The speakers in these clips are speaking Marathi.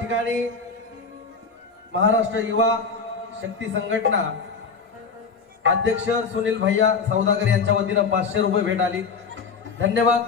ठिकाणी महाराष्ट्र युवा शक्ती संघटना अध्यक्ष सुनील भैया सौदागर यांच्या वतीनं पाचशे रुपये भेट आली. धन्यवाद.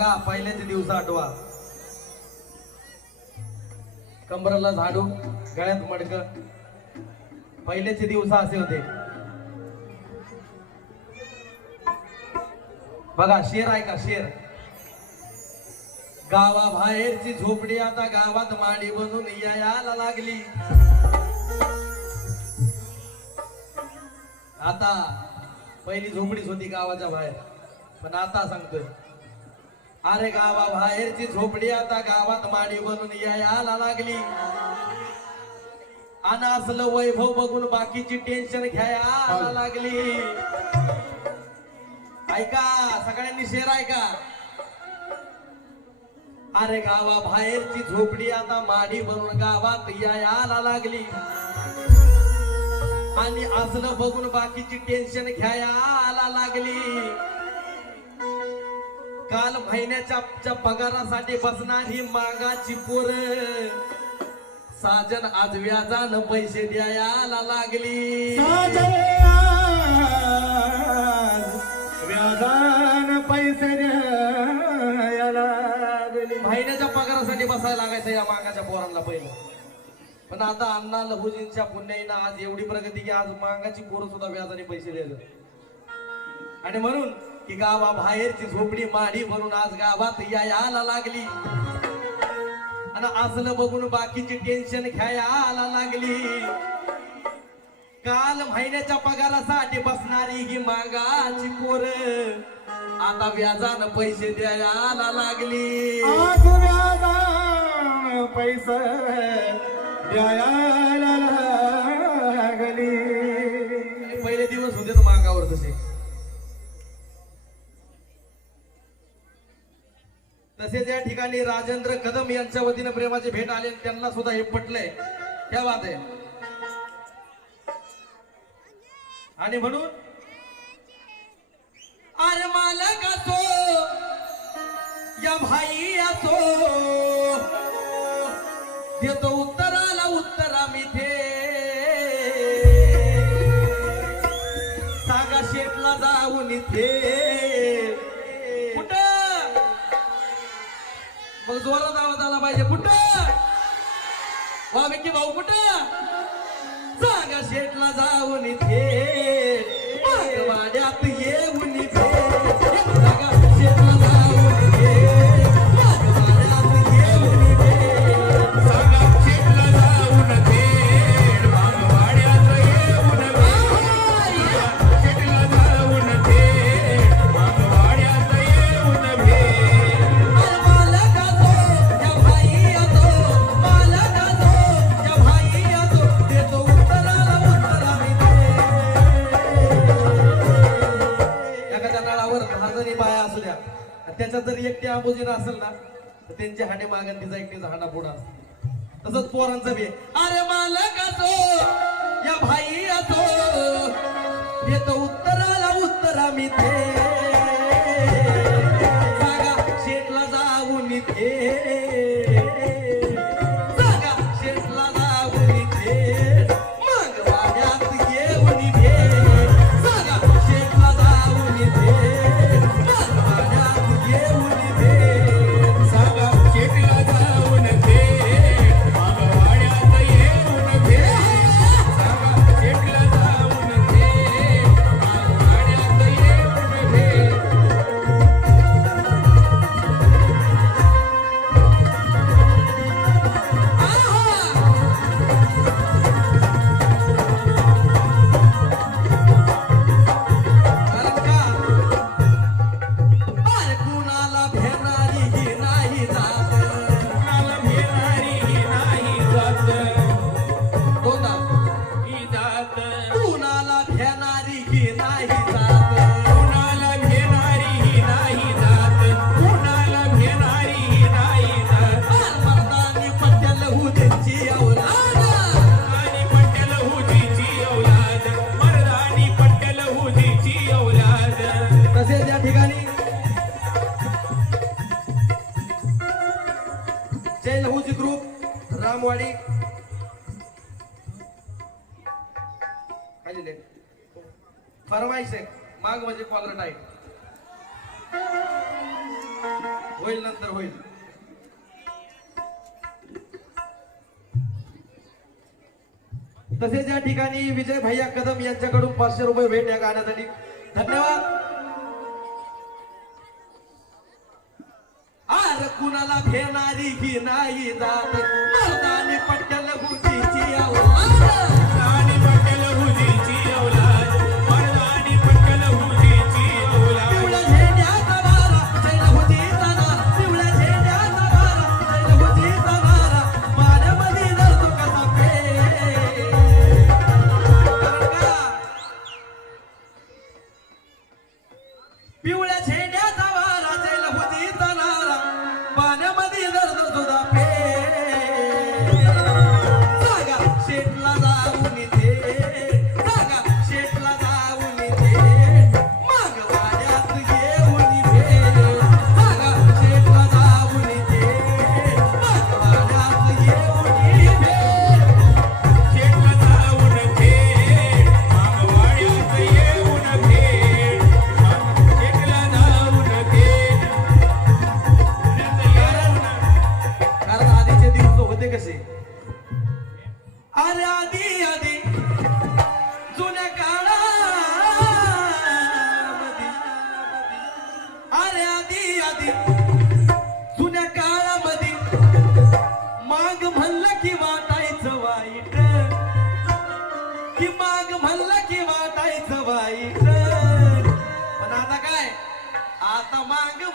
बघा पहिल्याचे दिवस आठवा. कंबरला झाडू गळ्यात मडक. पहिल्याचे दिवस असे होते. बघा शेर आहे का शेर? गावाबाहेरची झोपडी आता गावात माडी बनून यायला लागली. आता पहिली झोपडीच होती गावाच्या बाहेर. पण आता सांगतोय. अरे गावा बाहेरची झोपडी आता गावात माडी बनून यायला लागली. आणि असलं वैभव बघून बाकीची टेन्शन घ्यायला लागली. ऐका सगळ्यांनी शेर ऐका. अरे गावा बाहेरची झोपडी आता माडी बनून गावात यायला लागली. आणि असलं बघून बाकीची टेन्शन घ्यायला लागली. काल महिन्याच्या च्या पगारासाठी बसणारी मागाची पोर. साजन आज व्याजानं पैसे द्यायला लागली. व्याजान पैसे द्यायला लागली. महिन्याच्या पगारासाठी बसायला लागायचं या मागाच्या पोरांना पहिलं. पण आता अण्णा लहुजींच्या पुण्याईनं आज एवढी प्रगती की आज मागाची पोरं सुद्धा व्याजाने पैसे द्यायचं. आणि म्हणून की गावा बाहेरची झोपडी माडी म्हणून आज गावात यायला लागली. आणि असलं बघून बाकीची टेन्शन घ्यायला लागली. काल महिन्याच्या पगारासाठी बसणारी ही मागाची पोर आता व्याजानं पैसे द्यायला लागली. आज व्याजान पैसे द्यायला तसेच या ठिकाणी राजेंद्र कदम यांच्या वतीनं प्रेमाची भेट आली आणि त्यांना सुद्धा हे पटलंय. त्या बात आहे. आणि म्हणून अरे मालक असो या भाई असो देतो उत्तराला उत्तरा मी थे सागा शेटला जाऊन इथे. जोरात आवाज आला पाहिजे. कुठं? वा विकी भाऊ कुठं? जागा शेटला जाऊन इथे. त्याच्यात जर एकटी आबोजीन असेल ना तर त्यांची हाडे मागण तिचा एकटीचा हाडा पुढा असतो. तसंच पोरांचं बी अरे मालक असो या भाई असो येतो उत्तराला उत्तरा मी ते जैन हौजी ग्रुप रामवाडी खाली फरमाईश आहे माग म्हणजे कॉलर आहे होईल नंतर होईल तसेच या ठिकाणी विजय भैया कदम यांच्याकडून पाचशे रुपये भेट या गाण्यासाठी. धन्यवाद. নারী কি নাই দা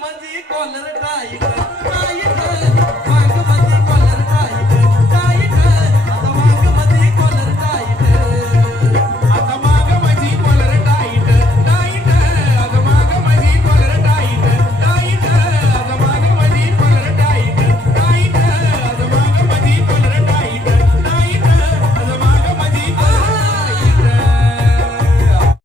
म्हणजे कॉलर काय